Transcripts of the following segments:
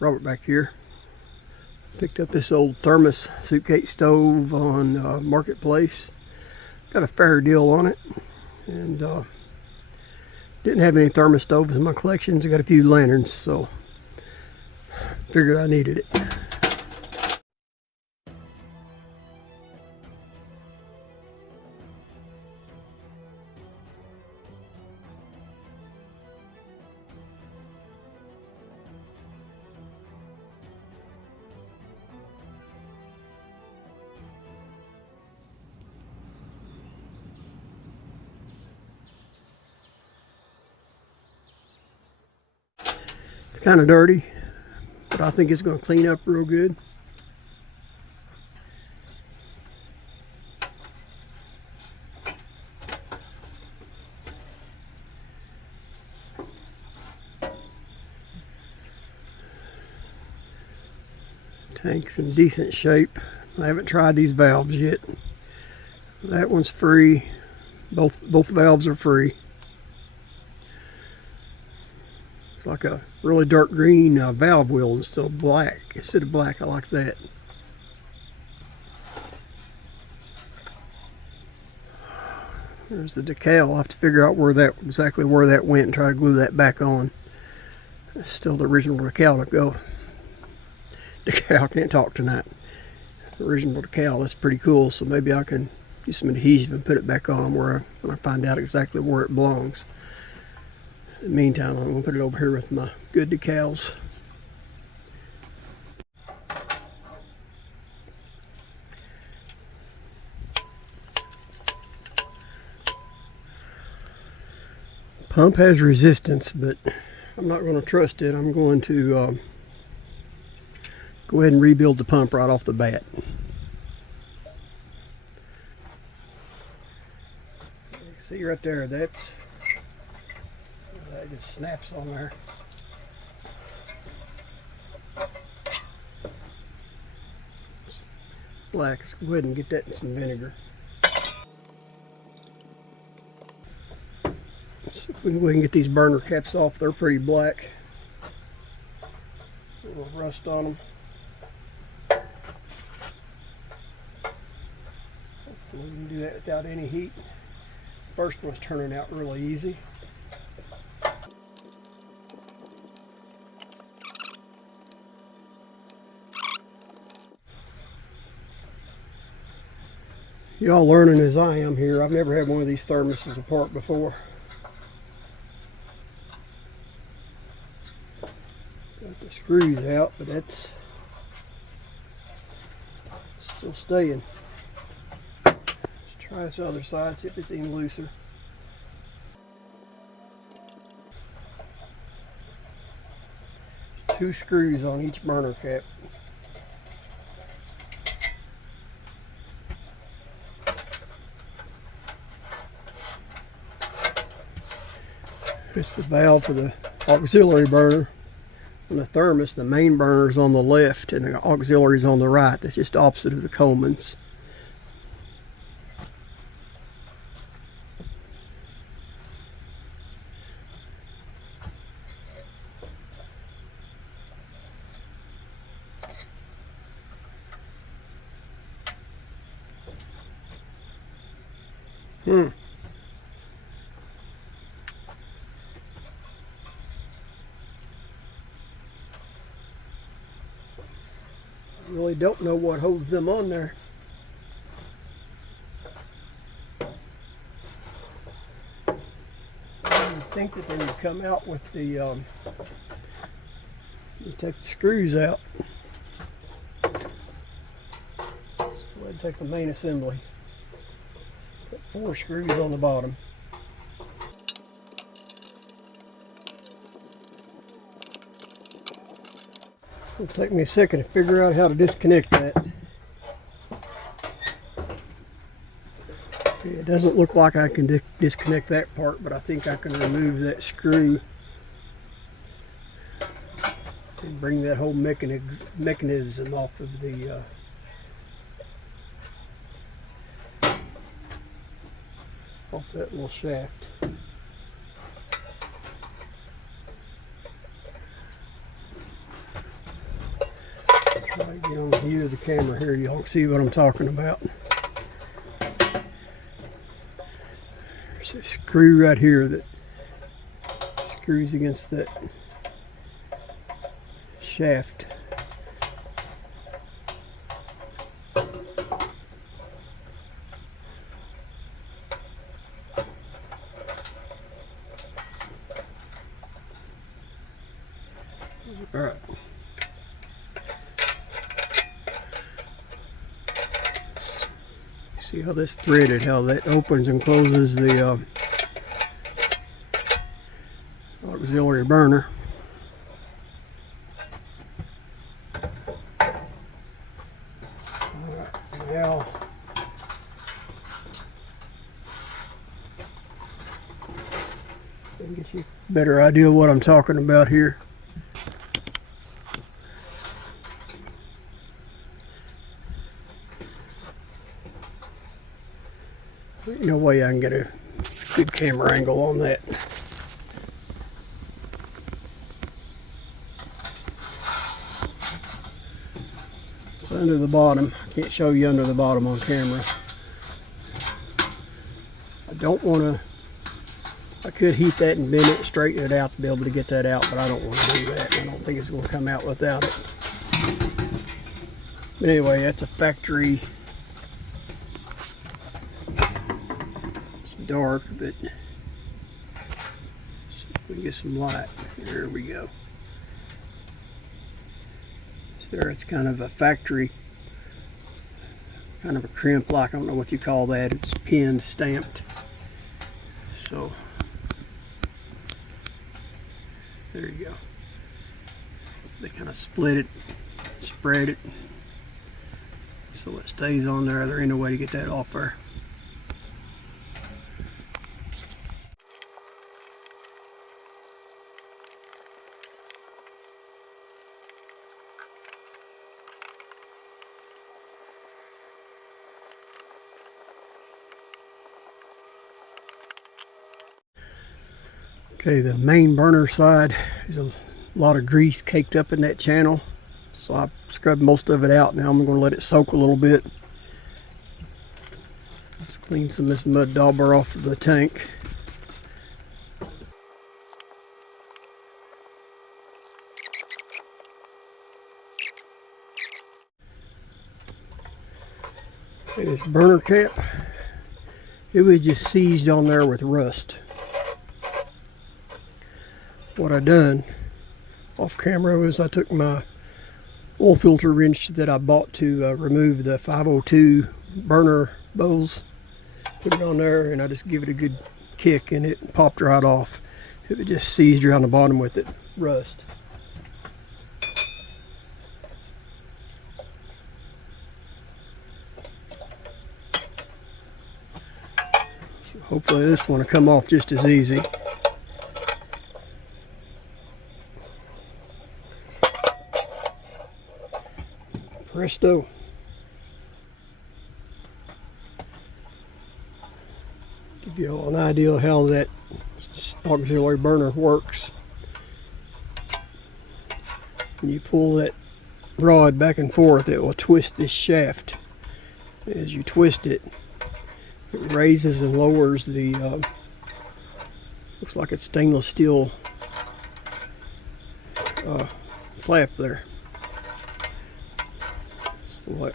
Robert back here. Picked up this old Thermos suitcase stove on Marketplace. Got a fair deal on it, and didn't have any thermos stoves in my collections. I got a few lanterns, so figured I needed it. It's kind of dirty, but I think it's going to clean up real good. Tank's in decent shape. I haven't tried these valves yet. That one's free. Both valves are free. It's like a really dark green valve wheel instead of black. I like that. There's the decal. I'll have to figure out exactly where that went and try to glue that back on. That's still the original decal to go. Decal, can't talk tonight. The original decal, that's pretty cool. So maybe I can use some adhesive and put it back on when I find out exactly where it belongs. In the meantime, I'm going to put it over here with my good decals. Pump has resistance, but I'm not going to trust it. I'm going to go ahead and rebuild the pump right off the bat. See right there, that just snaps on there. It's black. Let's go ahead and get that in some vinegar. Let's see if we can get these burner caps off. They're pretty black. A little rust on them. Hopefully we can do that without any heat. First one's turning out really easy. Y'all learning as I am here. I've never had one of these thermoses apart before. Got the screws out, but that's still staying. Let's try this other side, see if it's any looser. Two screws on each burner cap. It's the valve for the auxiliary burner. On the Thermos, the main burner is on the left and the auxiliary is on the right. That's just opposite of the Coleman's. Really don't know what holds them on there. I would think that they would come out with the you take the screws out. Let's go ahead and take the main assembly. Put 4 screws on the bottom. It'll take me a second to figure out how to disconnect that. Okay, it doesn't look like I can disconnect that part, but I think I can remove that screw and bring that whole mechanism off of the off that little shaft. view of the camera here, y'all can see what I'm talking about. There's a screw right here that screws against that shaft. All right. See how this threaded, how that opens and closes the auxiliary burner. All right, now get you a better idea of what I'm talking about here. No way I can get a good camera angle on that. It's under the bottom. I can't show you under the bottom on camera. I don't want to, I could heat that and bend it, straighten it out to be able to get that out, but I don't want to do that. I don't think it's going to come out without it. But anyway, that's a factory. Dark, but see if we can get some light. There we go. So there, it's kind of a factory, kind of a crimp, like I don't know what you call that. It's pinned, stamped. So there you go. So they kind of split it, spread it, so it stays on there. There ain't no way to get that off there. Okay, the main burner side, there's a lot of grease caked up in that channel, so I scrubbed most of it out. Now I'm going to let it soak a little bit. Let's clean some of this mud dauber off of the tank. Okay, this burner cap, it was just seized on there with rust. What I done off camera was I took my oil filter wrench that I bought to remove the 502 burner bowls, put it on there, and I just give it a good kick and it popped right off. It was just seized around the bottom with it, rust. So hopefully this one will come off just as easy. Presto. Give you all an idea of how that auxiliary burner works. When you pull that rod back and forth, it will twist this shaft. As you twist it, it raises and lowers the, looks like it's stainless steel flap there. What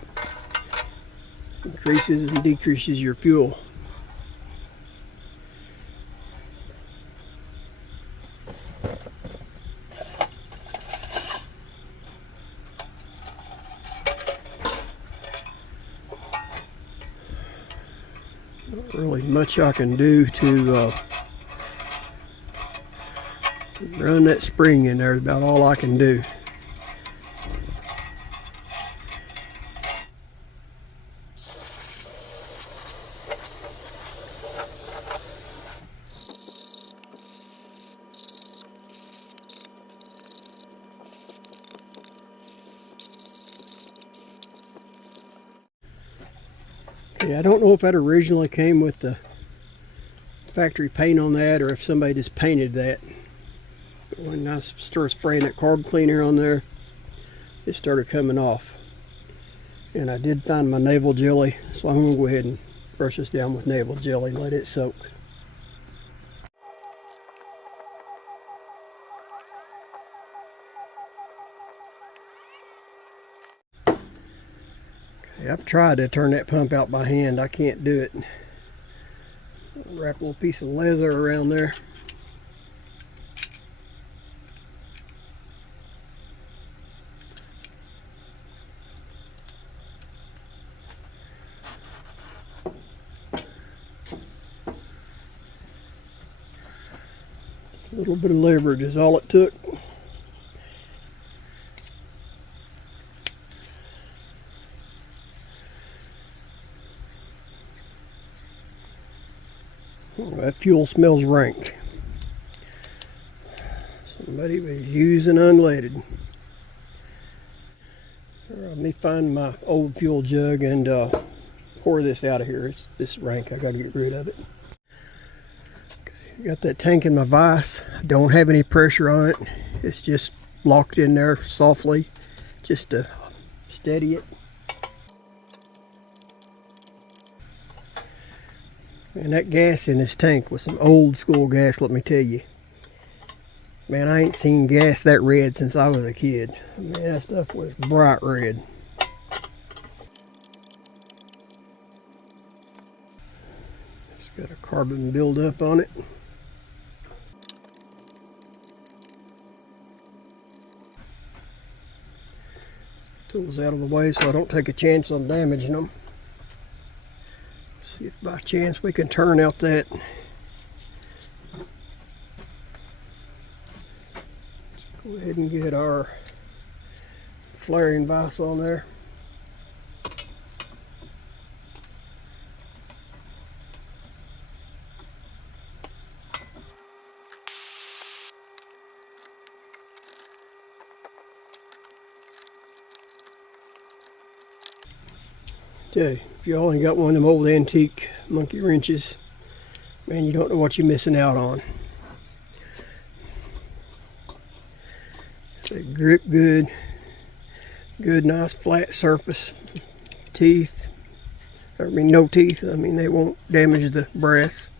increases and decreases your fuel. Not really much I can do to run that spring in there. Is about all I can do. Yeah, I don't know if that originally came with the factory paint on that or if somebody just painted that. But when I started spraying that carb cleaner on there, it started coming off. And I did find my navel jelly, so I'm going to go ahead and brush this down with navel jelly and let it soak. Okay, I've tried to turn that pump out by hand. I can't do it. Wrap a little piece of leather around there. A little bit of leverage is all it took. Oh, that fuel smells rank. Somebody was using unleaded. Let me find my old fuel jug and pour this out of here. It's rank. I got to get rid of it. Got that tank in my vise. I don't have any pressure on it. It's just locked in there softly just to steady it. And that gas in this tank was some old school gas, let me tell you. Man, I ain't seen gas that red since I was a kid. Man, that stuff was bright red. It's got a carbon buildup on it. Tools out of the way so I don't take a chance on damaging them. See if by chance we can turn out that. Let's go ahead and get our flaring vise on there. Tell you, if y'all ain't got one of them old antique monkey wrenches, man, you don't know what you're missing out on. They grip good, nice flat surface. Teeth, I mean no teeth, I mean they won't damage the brass.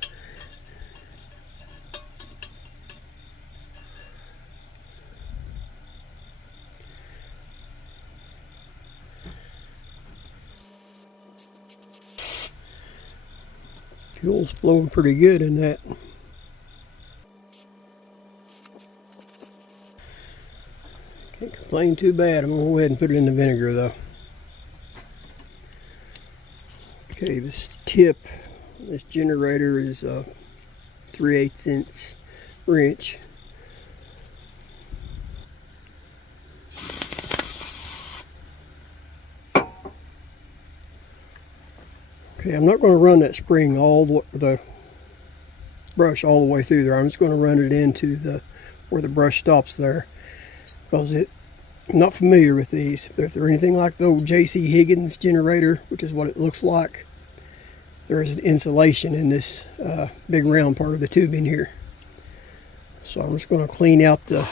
Fuel's flowing pretty good in that. Can't complain too bad. I'm going to go ahead and put it in the vinegar though. Okay, this tip, this generator is a 3/8 inch wrench. Okay, I'm not going to run that spring the brush all the way through there. I'm just going to run it into where the brush stops there, because I'm not familiar with these. But if they're anything like the old J.C. Higgins generator, which is what it looks like, there is an insulation in this big round part of the tube in here. So I'm just going to clean out the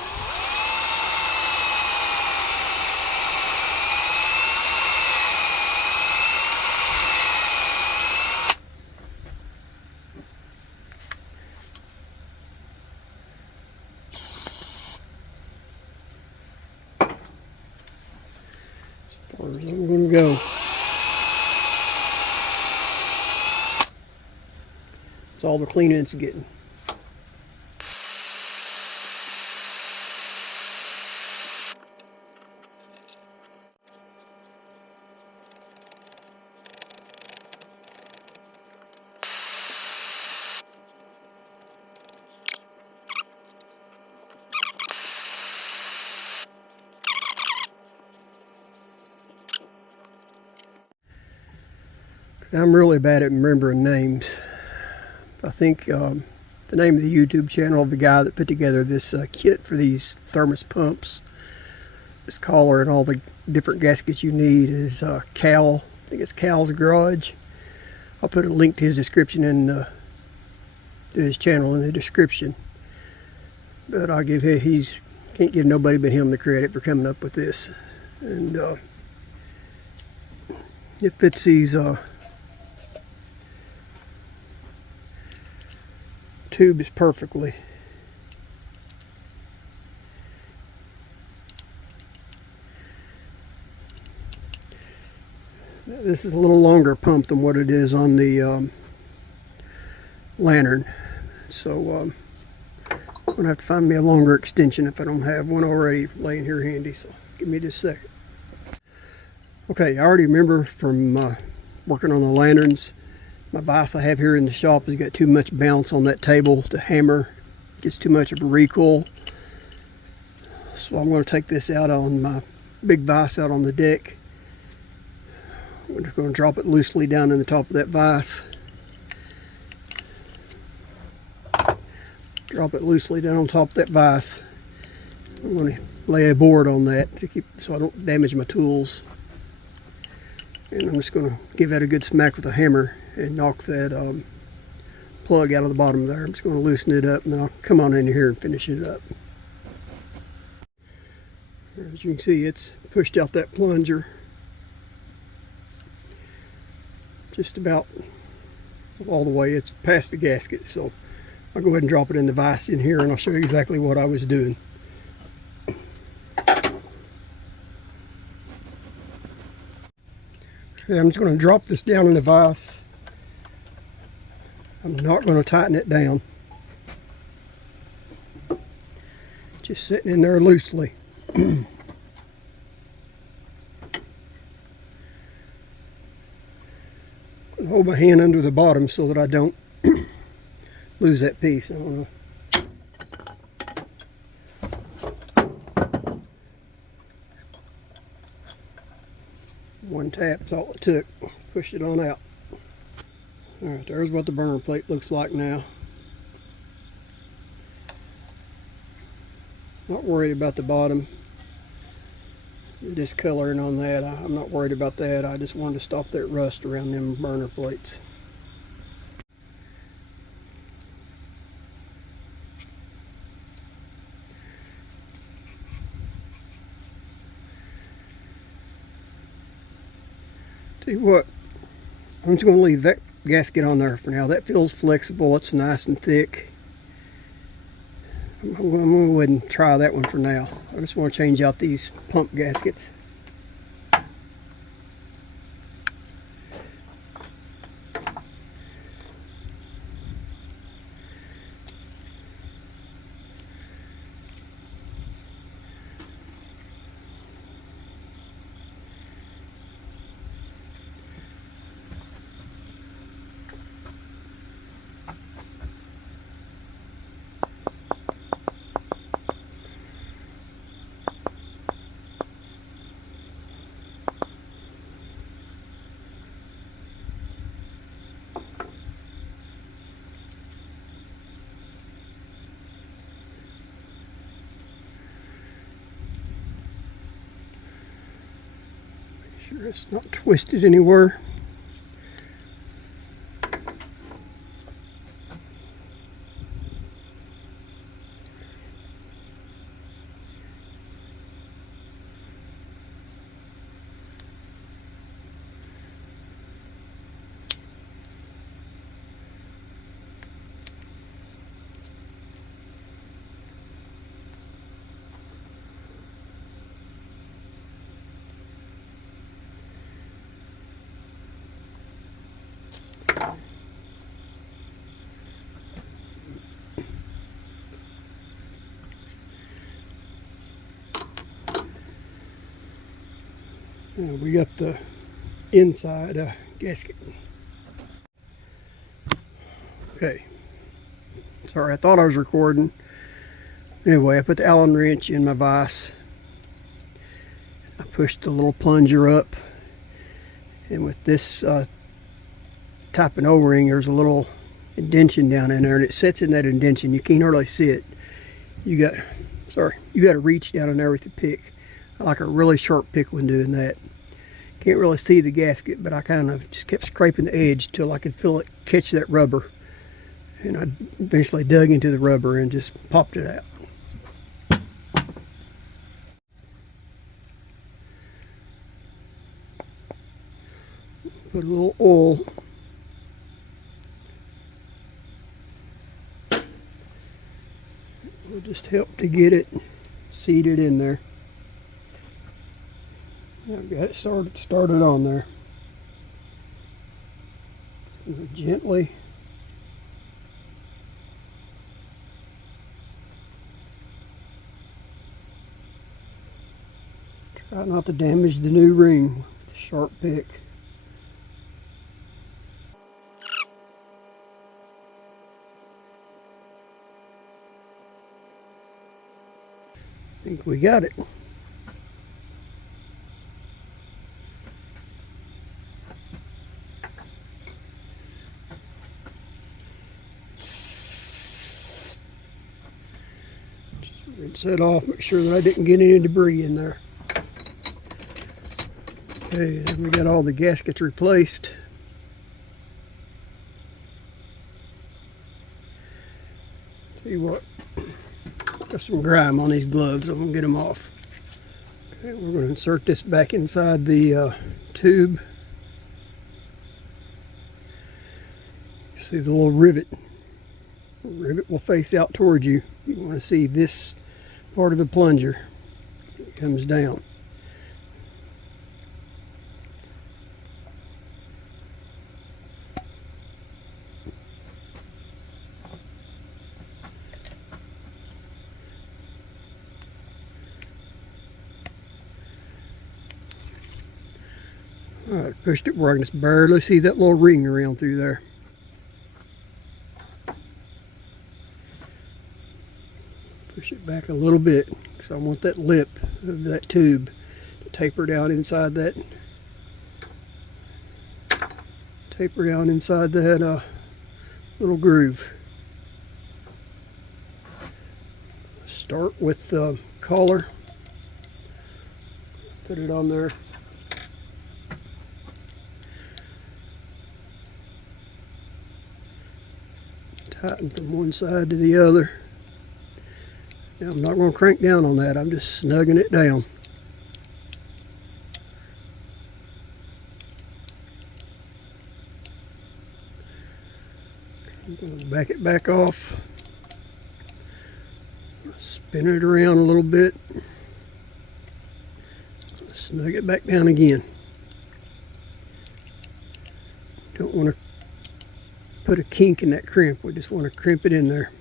as I'm going to go. It's all the cleaning it's getting. I'm really bad at remembering names. I think the name of the YouTube channel of the guy that put together this kit for these Thermos pumps, this collar and all the different gaskets you need, is Cal. I think it's Cal's Garage. I'll put a link to his description to his channel in the description. But I'll give him, can't give nobody but him the credit for coming up with this. And It fits these tubes perfectly. This is a little longer pump than what it is on the lantern, so I'm gonna have to find me a longer extension if I don't have one already laying here handy. So give me just a second. Okay, I already remember from working on the lanterns, my vise I have here in the shop has got too much bounce on that table to hammer. It gets too much of a recoil. So I'm going to take this out on my big vise out on the deck. I'm just going to drop it loosely down in the top of that vise. Drop it loosely down on top of that vise. I'm going to lay a board on that to keep so I don't damage my tools. And I'm just going to give that a good smack with a hammer and knock that plug out of the bottom there. I'm just going to loosen it up and then I'll come on in here and finish it up. As you can see, it's pushed out that plunger just about all the way. It's past the gasket, so I'll go ahead and drop it in the vise in here and I'll show you exactly what I was doing. Okay, I'm just going to drop this down in the vise. I'm not going to tighten it down. Just sitting in there loosely. Hold my hand under the bottom so that I don't lose that piece. I don't know. One tap's all it took. Pushed it on out. Alright, there's what the burner plate looks like now. Not worried about the bottom. The discoloring on that, I'm not worried about that. I just wanted to stop that rust around them burner plates. Tell you what, I'm just going to leave that gasket on there for now. That feels flexible. It's nice and thick. I'm going to go ahead and try that one for now. I just want to change out these pump gaskets. Sure it's not twisted anywhere. We got the inside gasket. Okay. Sorry, I thought I was recording. Anyway, I put the Allen wrench in my vise. I pushed the little plunger up. And with this type of O-ring, there's a little indention down in there, and it sits in that indention. You can't hardly see it. You got to reach down in there with the pick. I like a really sharp pick when doing that. Can't really see the gasket, but I kind of just kept scraping the edge till I could feel it catch that rubber. And I eventually dug into the rubber and just popped it out. Put a little oil. Will just help to get it seated in there. I've got it started on there. So gently try not to damage the new ring with the sharp pick. I think we got it. Rinse that off, make sure that I didn't get any debris in there. Okay, then we got all the gaskets replaced. Tell you what, got some grime on these gloves, I'm gonna get them off. Okay, we're gonna insert this back inside the tube. See the little rivet. The rivet will face out towards you. You want to see this part of the plunger. It comes down. All right, pushed it where I can just barely see that little ring around through there. Push it back a little bit because I want that lip of that tube to taper down inside that. Taper down inside that little groove. Start with the collar. Put it on there. Tighten from one side to the other. Now I'm not going to crank down on that, I'm just snugging it down. I'm going to back it back off. Spin it around a little bit. Snug it back down again. Don't want to put a kink in that crimp, we just want to crimp it in there.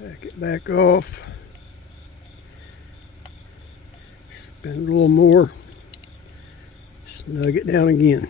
Back it back off. Spin it a little more. Snug it down again.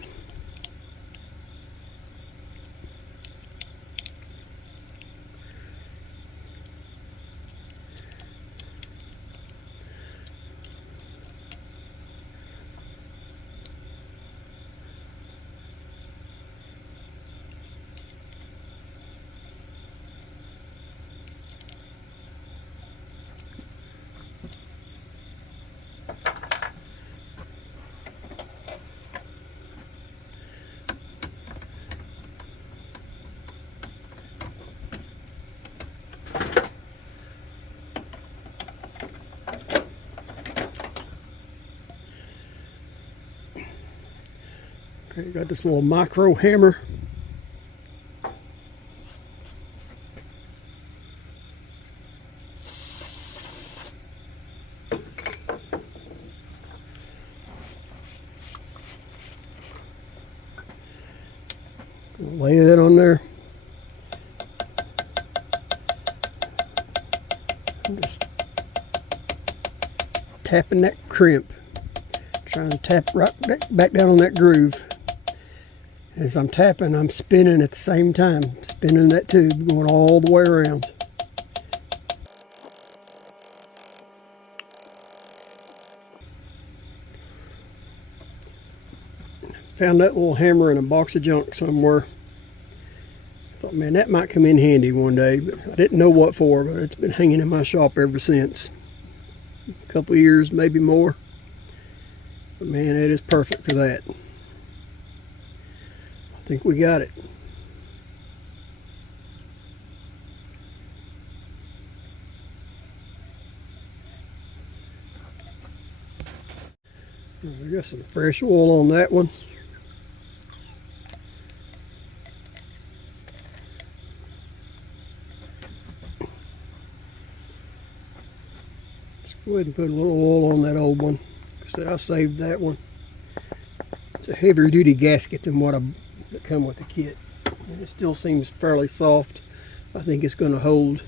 Okay, got this little micro hammer. Lay that on there. I'm just tapping that crimp. Trying to tap right back down on that groove. As I'm tapping, I'm spinning at the same time. Spinning that tube, going all the way around. Found that little hammer in a box of junk somewhere. Thought, man, that might come in handy one day, but I didn't know what for, but it's been hanging in my shop ever since. A couple of years, maybe more. But man, it is perfect for that. I think we got it. We got some fresh oil on that one. Let's go ahead and put a little oil on that old one. So I saved that one. It's a heavier duty gasket than what that come with the kit. And it still seems fairly soft. I think it's going to hold.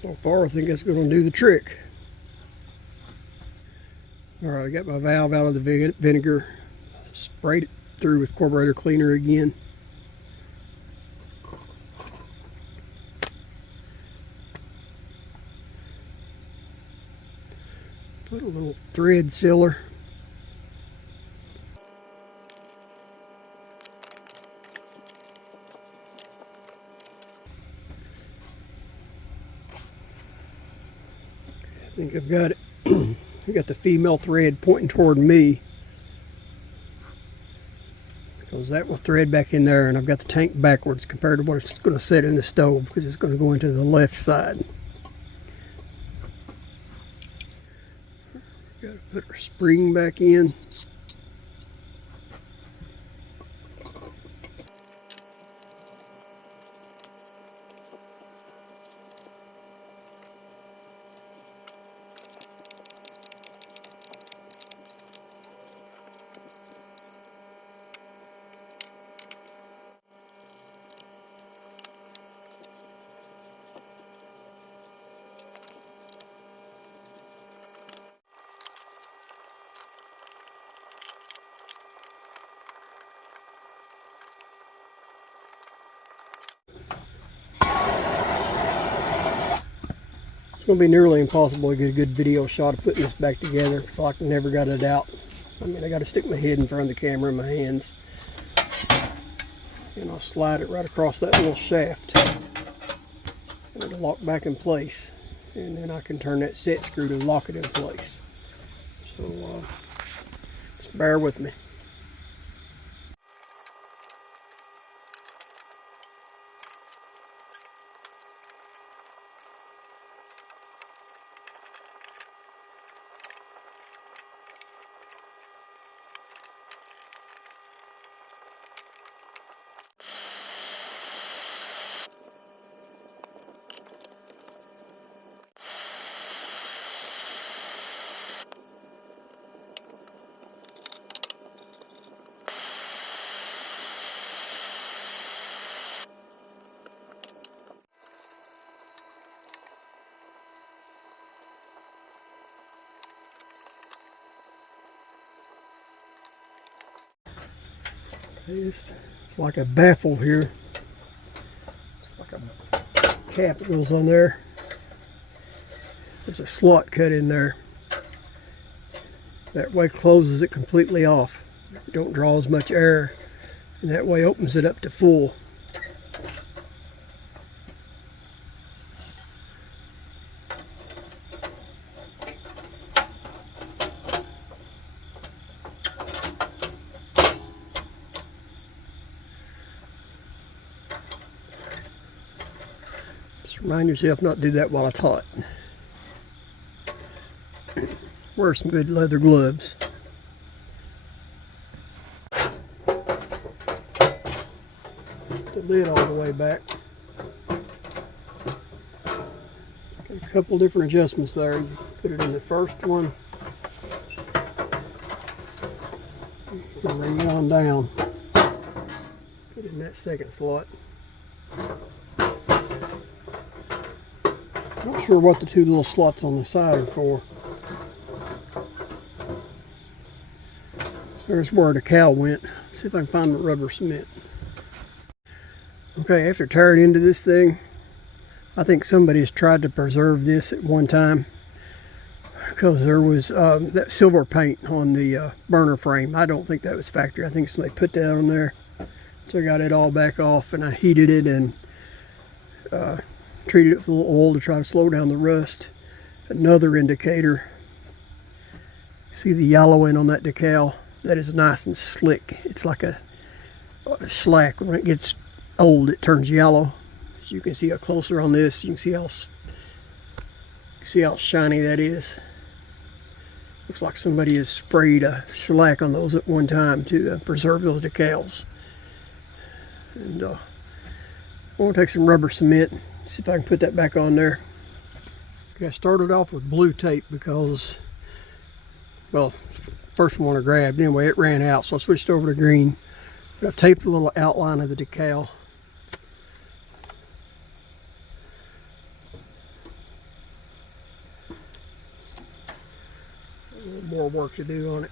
So far, I think that's going to do the trick. All right, I got my valve out of the vinegar, sprayed it through with carburetor cleaner again. Put a little thread sealer. I think I've got it. I got the female thread pointing toward me, because that will thread back in there, and I've got the tank backwards compared to what it's going to set in the stove, because it's going to go into the left side. Got to put our spring back in. It's going to be nearly impossible to get a good video shot of putting this back together, so I never got it out. I mean, I got to stick my head in front of the camera and my hands, and I'll slide it right across that little shaft, and it'll lock back in place, and then I can turn that set screw to lock it in place. So just bear with me. It's like a baffle here. It's like a cap that goes on there. There's a slot cut in there. That way closes it completely off. You don't draw as much air, and that way opens it up to full. Just remind yourself not to do that while it's hot. Wear some good leather gloves. Put the lid all the way back. Got a couple different adjustments there. You put it in the first one. Bring it on down. Put it in that second slot. Not sure what the two little slots on the side are for. There's where the cow went. Let's see if I can find the rubber cement. Okay, after tearing into this thing, I think somebody has tried to preserve this at one time, because there was that silver paint on the burner frame. I don't think that was factory. I think somebody put that on there. So I got it all back off, and I heated it and treated it with a little oil to try to slow down the rust. Another indicator. See the yellowing on that decal? That is nice and slick. It's like a shellac. When it gets old, it turns yellow. As you can see up closer on this, you can see how shiny that is. Looks like somebody has sprayed a shellac on those at one time to preserve those decals. And I'm going to take some rubber cement, see if I can put that back on there. Okay, I started off with blue tape because, well, first one I grabbed. Anyway, it ran out, so I switched over to green. I taped a little outline of the decal. A little more work to do on it.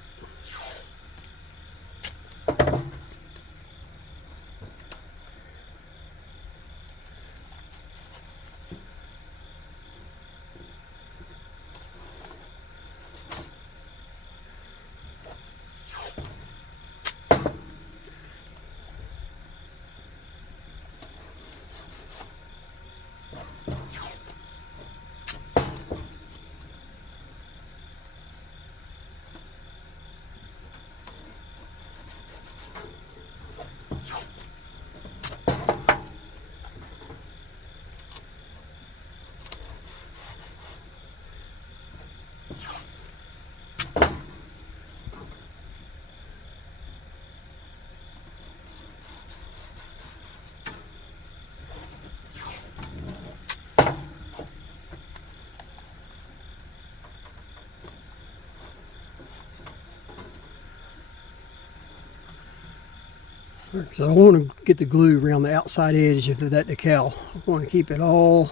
So I want to get the glue around the outside edge of that decal. I want to keep it all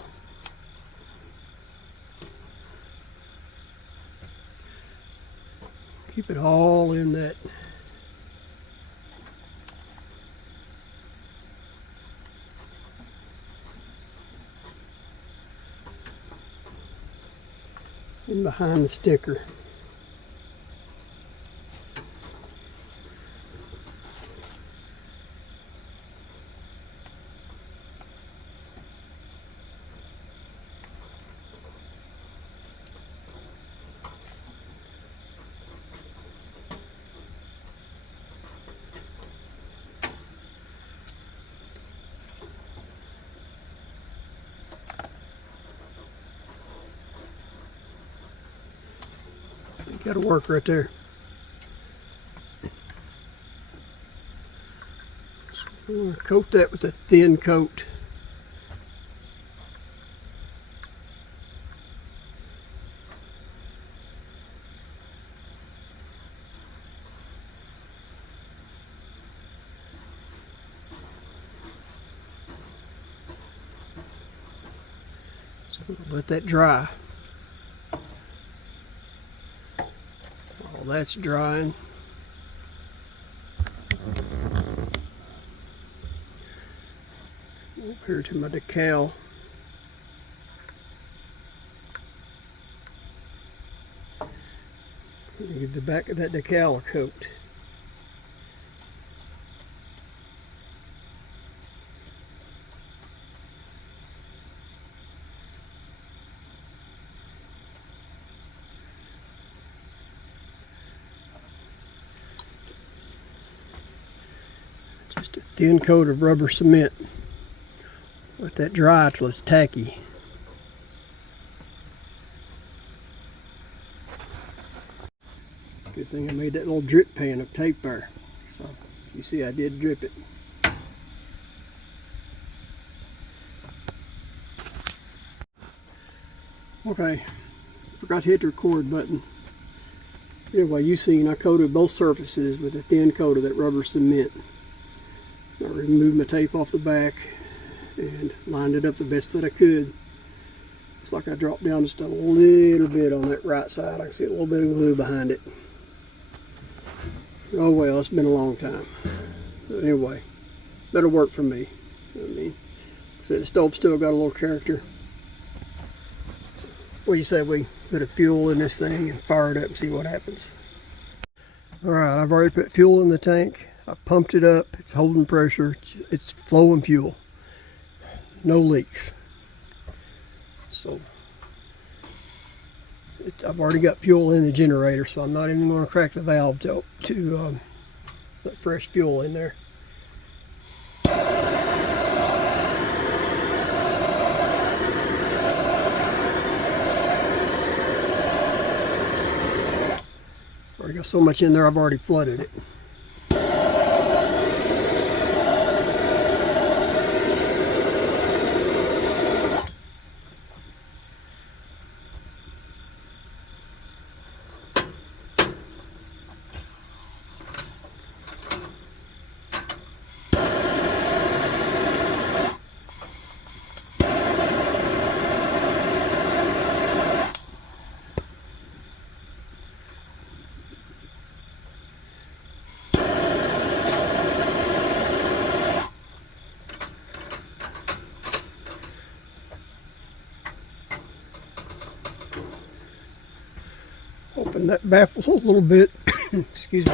in that. In behind the sticker. Got to work right there. So I'm going to coat that with a thin coat. So I'm going to let that dry. That's drying. Up here to my decal. Give the back of that decal a coat. Just a thin coat of rubber cement. Let that dry till it's tacky. Good thing I made that little drip pan of tape there. So you see I did drip it. Okay, forgot to hit the record button. Anyway, you seen I coated both surfaces with a thin coat of that rubber cement. I removed my tape off the back and lined it up the best that I could. Looks like I dropped down just a little bit on that right side. I can see a little bit of glue behind it. Oh well, it's been a long time. But anyway, that'll work for me. I mean, like I said, the stove still got a little character. What do you say we put a fuel in this thing and fire it up and see what happens? Alright, I've already put fuel in the tank. I pumped it up. It's holding pressure. It's flowing fuel. No leaks. So I've already got fuel in the generator, so I'm not even going to crack the valve to let fresh fuel in there. Already got so much in there, I've already flooded it. Open that baffle a little bit. Excuse me.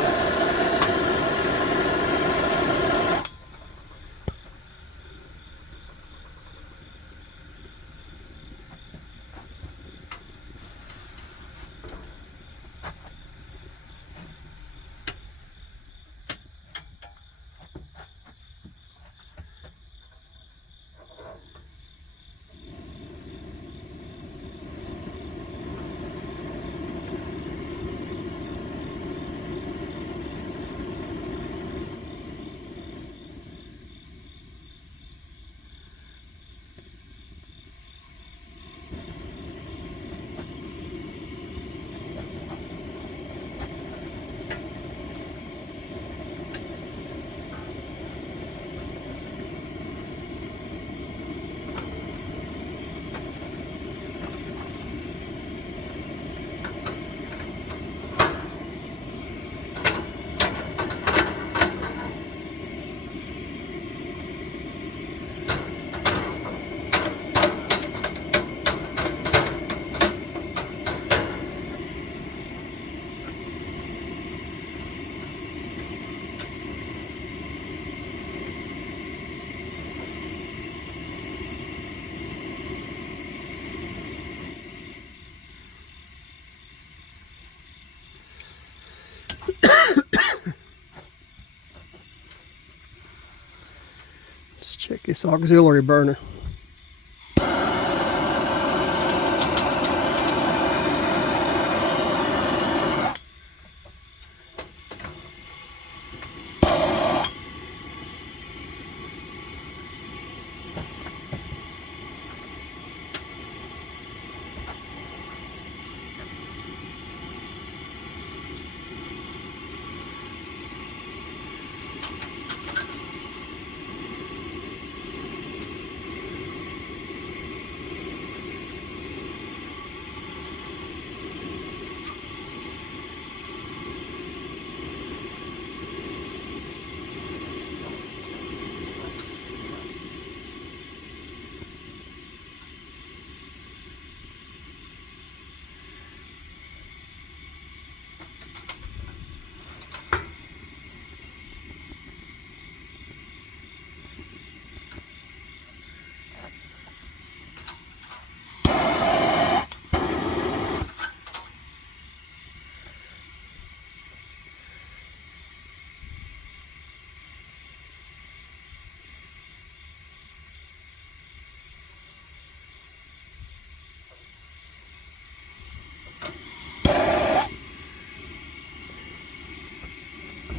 Let's check this auxiliary burner.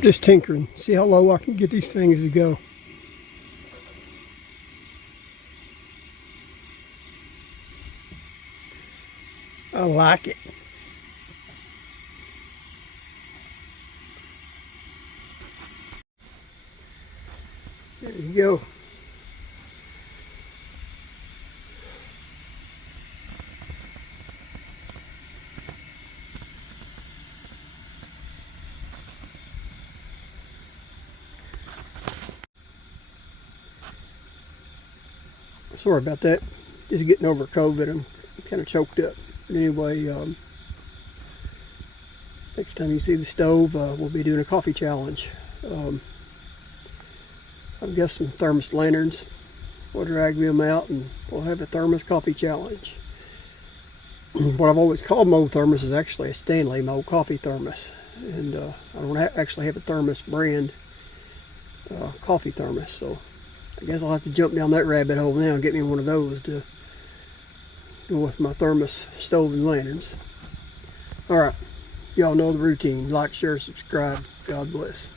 Just tinkering, see how low I can get these things to go. I like it. you go. Sorry about that. Just getting over COVID. I'm kind of choked up. But anyway, next time you see the stove, we'll be doing a coffee challenge. I've got some Thermos lanterns. We'll drag them out and we'll have a Thermos coffee challenge. What I've always called my old thermos is actually a Stanley, my old coffee thermos. And I don't actually have a Thermos brand coffee thermos, so I guess I'll have to jump down that rabbit hole now and get me one of those to go with my Thermos stove and lanterns. Alright, y'all know the routine. Like, share, subscribe. God bless.